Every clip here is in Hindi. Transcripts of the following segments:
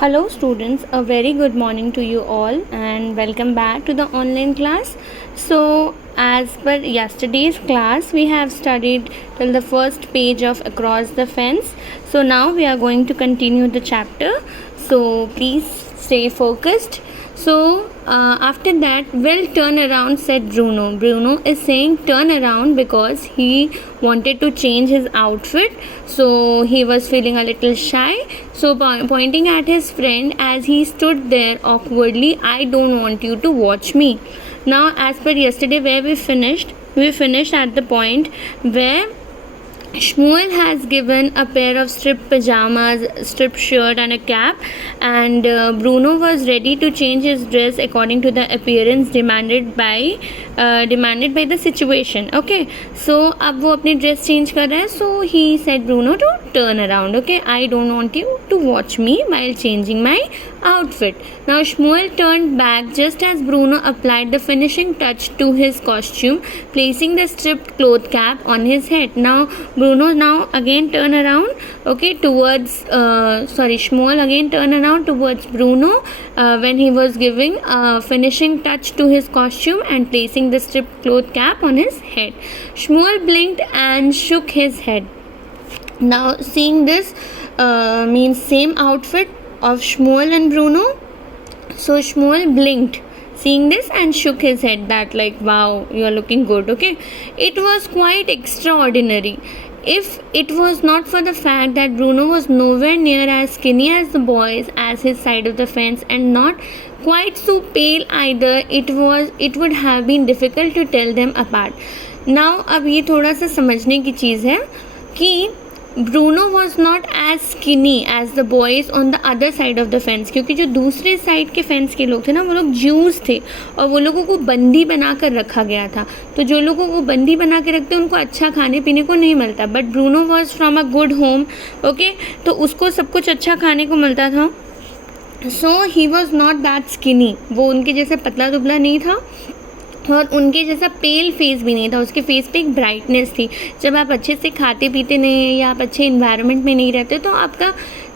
Hello students, a very good morning to you all and welcome back to the online class. So as per yesterday's class we have studied till the first page of Across the Fence. So now we are going to continue the chapter. So please stay focused. So after that, well, turn around, said Bruno. Bruno is saying turn around because he wanted to change his outfit. So he was feeling a little shy. So pointing at his friend as he stood there awkwardly, I don't want you to watch me. Now, as per yesterday where we finished at the point where Shmuel has given a pair of striped pajamas, striped shirt and a cap, and Bruno was ready to change his dress according to the appearance demanded by the situation. Okay, so अब वो अपनी dress change कर रहा है. So he said Bruno to turn around. Okay, I don't want you to watch me while changing my outfit. Now Shmuel turned back just as Bruno applied the finishing touch to his costume, placing the stripped cloth cap on his head. Now Bruno now again turn around, okay, towards Shmuel again turn around towards Bruno when he was giving a finishing touch to his costume and placing the stripped cloth cap on his head. Shmuel blinked and shook his head. Now seeing this means same outfit of Shmuel and Bruno. So Shmuel blinked seeing this and shook his head that like, wow, you are looking good. Okay, it was quite extraordinary. If it was not for the fact that Bruno was nowhere near as skinny as the boys as his side of the fence and not quite so pale either, it would have been difficult to tell them apart. Now अब ये थोड़ा सा समझने की चीज़ है कि Bruno was not as skinny as the boys on the other side of the fence, क्योंकि जो दूसरे साइड के फेंस के लोग थे ना वो लोग ज्यूस थे और वो लोगों को बंदी बना कर रखा गया था. तो जो लोगों को बंदी बना के रखते उनको अच्छा खाने पीने को नहीं मिलता. But Bruno was from a good home. Okay, तो उसको सब कुछ अच्छा खाने को मिलता था. So he was not that skinny. वो उनके जैसे पतला दुबला नहीं था और उनके जैसा पेल फेस भी नहीं था. उसके फेस पे एक ब्राइटनेस थी. जब आप अच्छे से खाते पीते नहीं हैं या आप अच्छे इन्वायरमेंट में नहीं रहते तो आपका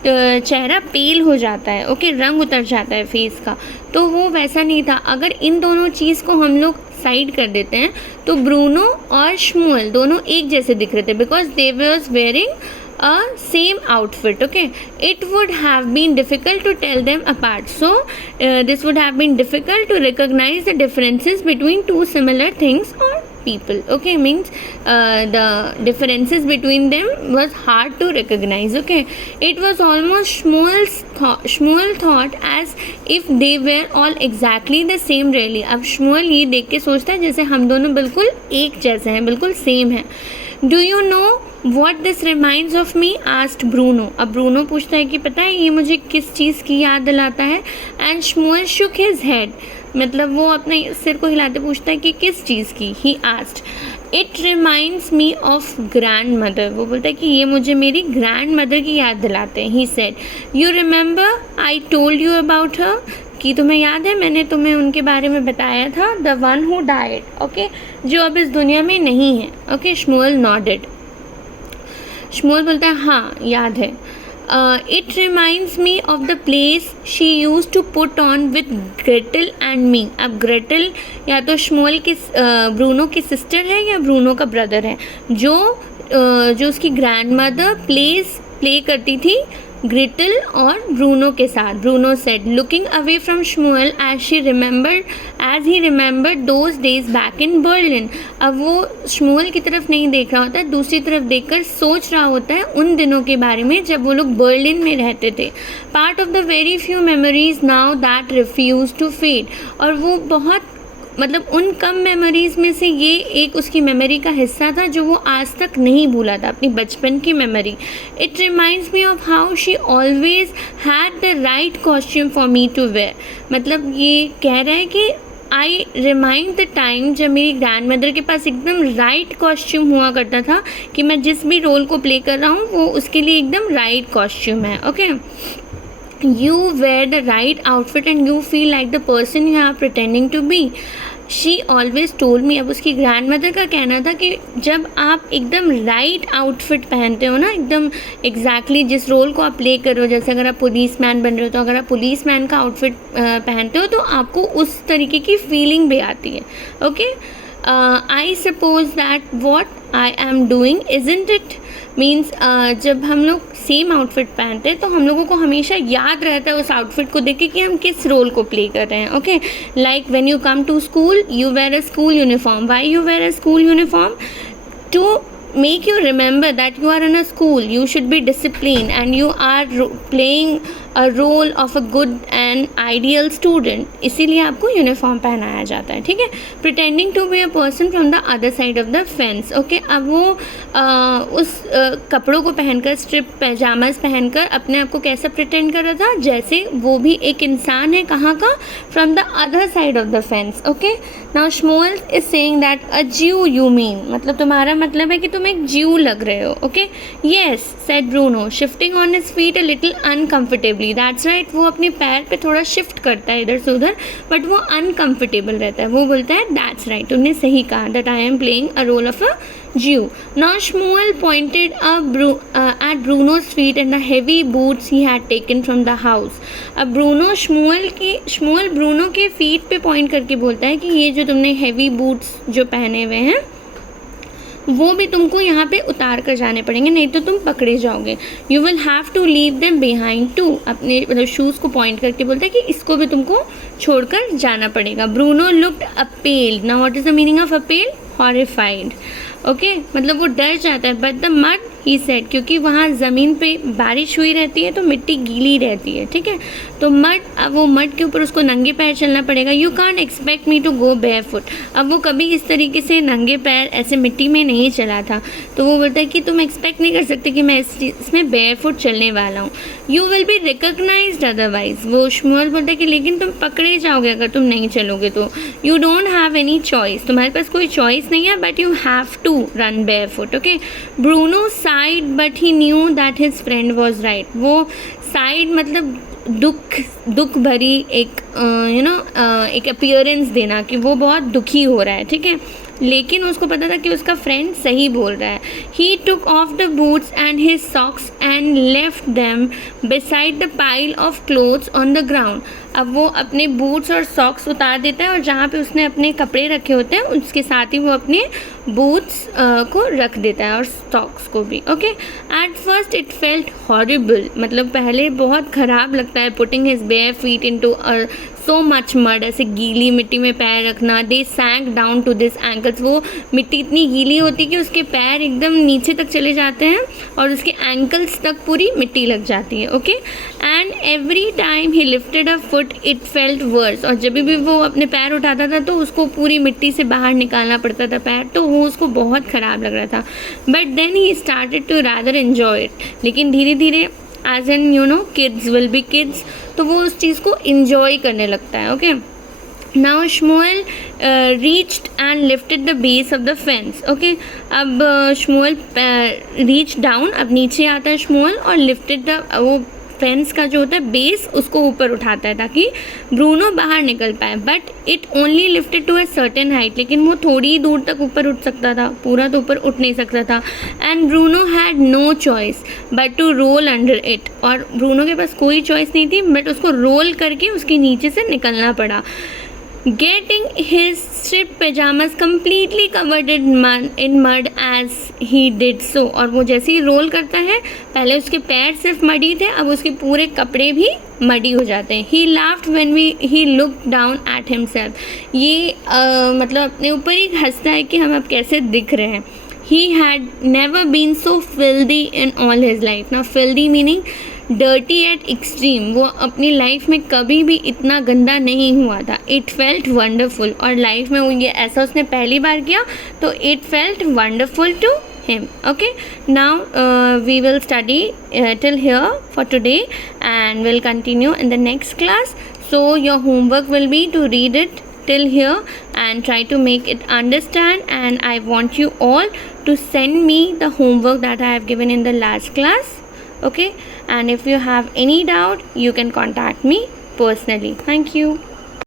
चेहरा पेल हो जाता है. ओके, रंग उतर जाता है फेस का. तो वो वैसा नहीं था. अगर इन दोनों चीज़ को हम लोग साइड कर देते हैं तो ब्रूनो और श्मुएल दोनों एक जैसे दिख रहे थे because they was wearing a same outfit. Okay, it would have been difficult to tell them apart. So this would have been difficult to recognize the differences between two similar things or people. Okay, means the differences between them was hard to recognize. Okay, it was almost Shmuel thought as if they were all exactly the same really. अब Shmuel ये देख के सोचता है जैसे हम दोनों बिल्कुल एक जैसे हैं, बिल्कुल सेम हैं. Do you know what this reminds of me? asked Bruno. अब ब्रूनो पूछता है कि पता है ये मुझे किस चीज़ की याद दिलाता है. And Shmuel shook his head. मतलब वो अपने सिर को हिलाते पूछता है कि किस चीज़ की. He asked. It reminds me of grandmother. वो बोलता है कि ये मुझे मेरी grandmother की याद दिलाते हैं. He said, you remember I told you about her? कि तुम्हें याद है मैंने तुम्हें उनके बारे में बताया था. The one who died. Okay, जो अब इस दुनिया में नहीं है. Okay, Shmuel nodded. Shmuel बोलता है हाँ याद है. It reminds me of the place she used to put on with Gretel and me. अब Gretel या तो Shmuel की ब्रूनो की सिस्टर है या ब्रूनो का ब्रदर है जो उसकी ग्रैंडमदर प्ले करती थी ग्रेटल और ब्रूनो के साथ. Bruno said looking away from Shmuel as he remembered those days back in Berlin. अब वो श्मुएल की तरफ नहीं देख रहा होता है, दूसरी तरफ देखकर सोच रहा होता है उन दिनों के बारे में जब वो लोग बर्लिन में रहते थे. Part of the very few memories now that refuse to fade. और वो बहुत मतलब उन कम मेमोरीज़ में से ये एक उसकी मेमोरी का हिस्सा था जो वो आज तक नहीं भूला था, अपनी बचपन की memory. It reminds me of how she always had the right costume for me to wear. मतलब ये कह रहा है कि आई रिमाइंड द टाइम जब मेरी ग्रैंड मदर के पास एकदम राइट कॉस्ट्यूम हुआ करता था कि मैं जिस भी रोल को प्ले कर रहा हूँ वो उसके लिए एकदम राइट कॉस्ट्यूम है. Okay, you wear the right outfit and you feel like the person you are pretending to be. She always told me, अब उसकी ग्रैंड मदर का कहना था कि जब आप एकदम राइट आउटफिट पहनते हो ना, एकदम एग्जैक्टली जिस रोल को आप प्ले कर रहे हो, जैसे अगर आप पुलिस मैन बन रहे हो तो अगर आप पुलिस मैन का आउटफिट पहनते हो तो आपको उस तरीके की फीलिंग भी आती है. Okay, I suppose that what I am doing isn't it, means जब हम लोग सेम आउटफिट पहनते हैं तो हम लोगों को हमेशा याद रहता है उस आउटफिट को देख के कि हम किस रोल को प्ले कर रहे हैं. Okay, like when you come to school you wear a school uniform. Why you wear a school uniform? To make you remember that you are in a school, you should be disciplined and you are playing a role of a good and ideal student. इसीलिए आपको यूनिफॉर्म पहनाया जाता है. ठीक है, pretending to be a person from the other side of the fence. Okay, अब वो उस कपड़ों को पहनकर, स्ट्रिप पैजामाज पहनकर अपने आप को कैसा प्रिटेंड कर रहा था, जैसे वो भी एक इंसान है. कहाँ का? From the other side of the fence. Okay, now Samuel is saying that अ ज्यू यू मीन, मतलब तुम्हारा मतलब है कि तुम एक ज्यू लग रहे हो. Okay, yes said Bruno shifting on his feet a little uncomfortably. That's right, वो अपने पैर पे थोड़ा शिफ्ट करता है इधर से उधर, बट वो अनकम्फर्टेबल रहता है. वो बोलता है दैट्स राइट, तुमने सही कहा, that I am playing a role of a Jew. Now Shmuel pointed at Bruno's feet and the heavy boots he had taken from the house. अब शमुएल ब्रूनो के फीट पे पॉइंट करके बोलता है कि ये जो तुमने हेवी बूट्स जो पहने हुए हैं वो भी तुमको यहाँ पे उतार कर जाने पड़ेंगे, नहीं तो तुम पकड़े जाओगे. You will have to leave them behind too. अपने मतलब शूज़ को पॉइंट करके बोलता है कि इसको भी तुमको छोड़कर जाना पड़ेगा. Bruno looked appalled. Now what is the meaning of appalled? Horrified. Okay, मतलब वो डर जाता है. But the mud he said, क्योंकि वहाँ ज़मीन पे बारिश हुई रहती है तो मिट्टी गीली रहती है. ठीक है, तो अब वो मड के ऊपर उसको नंगे पैर चलना पड़ेगा. You can't expect me to go bare foot. अब वो कभी इस तरीके से नंगे पैर ऐसे मिट्टी में नहीं चला था, तो वो बोलता है कि तुम एक्सपेक्ट नहीं कर सकते कि मैं इसमें बेयर फुट चलने वाला हूँ. You will be recognised otherwise. वो शमुएल बोलता है कि लेकिन तुम पकड़े जाओगे अगर तुम नहीं चलोगे तो. You don't have any choice, तुम्हारे पास कोई चॉइस नहीं है, but you have to run bare foot. Okay, Bruno sighed but he knew that his friend was right. वो साइड मतलब दुख भरी एक एक अपीयरेंस देना कि वो बहुत दुखी हो रहा है. ठीक है, लेकिन उसको पता था कि उसका फ्रेंड सही बोल रहा है. He took off the boots and his socks and left them beside the pile of clothes on the ground. अब वो अपने बूट्स और सॉक्स उतार देता है और जहाँ पे उसने अपने कपड़े रखे होते हैं उसके साथ ही वो अपने बूट्स को रख देता है और सॉक्स को भी. Okay, at first it felt horrible, मतलब पहले बहुत ख़राब लगता है putting his bare feet into so much mud, ऐसे गीली मिट्टी में पैर रखना. दे सैंक डाउन टू दिस एंकल्स. वो मिट्टी इतनी गीली होती है कि उसके पैर एकदम नीचे तक चले जाते हैं और उसके एंकल्स तक पूरी मिट्टी लग जाती है. Okay, and every time he lifted a foot it felt worse. और जब भी वो अपने पैर उठाता था तो उसको पूरी मिट्टी से बाहर निकालना पड़ता था पैर, तो वो उसको बहुत ख़राब लग रहा था. But then he started to rather enjoy it. लेकिन धीरे धीरे as an kids will be kids, तो वो उस चीज़ को इंजॉय करने लगता है. Okay, now Shmuel reached and lifted the base of the fence. Okay, अब शमुएल reach down, अब नीचे आता है शमुएल और lifted the वो फेंस का जो होता है बेस उसको ऊपर उठाता है ताकि ब्रूनो बाहर निकल पाए. But it only lifted to a certain height, लेकिन वो थोड़ी दूर तक ऊपर उठ सकता था, पूरा तो ऊपर उठ नहीं सकता था. And Bruno had no choice but to roll under it. और ब्रूनो के पास कोई चॉइस नहीं थी बट उसको रोल करके उसके नीचे से निकलना पड़ा. Getting his strip pajamas completely covered in mud as he did so. और वो जैसे ही रोल करता है, पहले उसके पैर सिर्फ मडी थे, अब उसके पूरे कपड़े भी मडी हो जाते हैं. He laughed when he looked down at himself. ये मतलब अपने ऊपर ही हंसता है कि हम अब कैसे दिख रहे हैं. He had never been so filthy in all his life. Now filthy meaning dirty eight extreme. वो अपनी लाइफ में कभी भी इतना गंदा नहीं हुआ था. इट फेल्ट वंडरफुल, और लाइफ में वो ये ऐसा उसने पहली बार किया तो it felt wonderful to him. Okay, now we will study till here for today and we'll continue in the next class. So your homework will be to read it till here and try to make it understand, and I want you all to send me the homework that I have given in the last class. Okay, and if you have any doubt you can contact me personally. Thank you.